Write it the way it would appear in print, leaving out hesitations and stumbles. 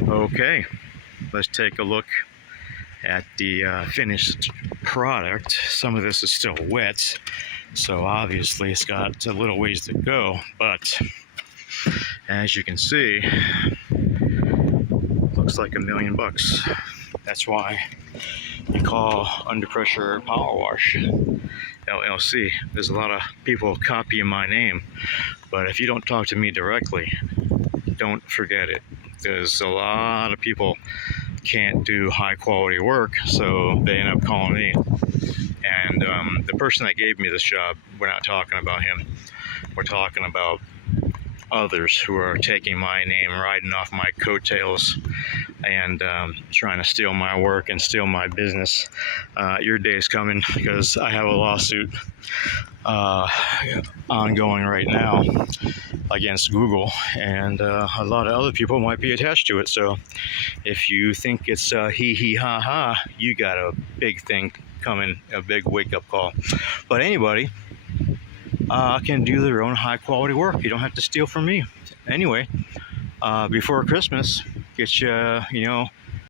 Okay, let's take a look at the finished product. Some of this is still wet, so obviously it's got a little ways to go, but as you can see, looks like $1,000,000. That's why you call Under Pressure Power Wash LLC. There's a lot of people copying my name, but if you don't talk to me directly, don't forget it. There's a lot of people can't do high quality work, so they end up calling me. And the person that gave me this job, we're not talking about him. We're talking about others who are taking my name, riding off my coattails, and trying to steal my work and steal my business. Your day's coming, because I have a lawsuit ongoing right now against Google, and a lot of other people might be attached to it. So if you think it's hee hee ha ha, you got a big thing coming, a big wake-up call. But anybody can do their own high quality work. You don't have to steal from me. Anyway, before Christmas, get you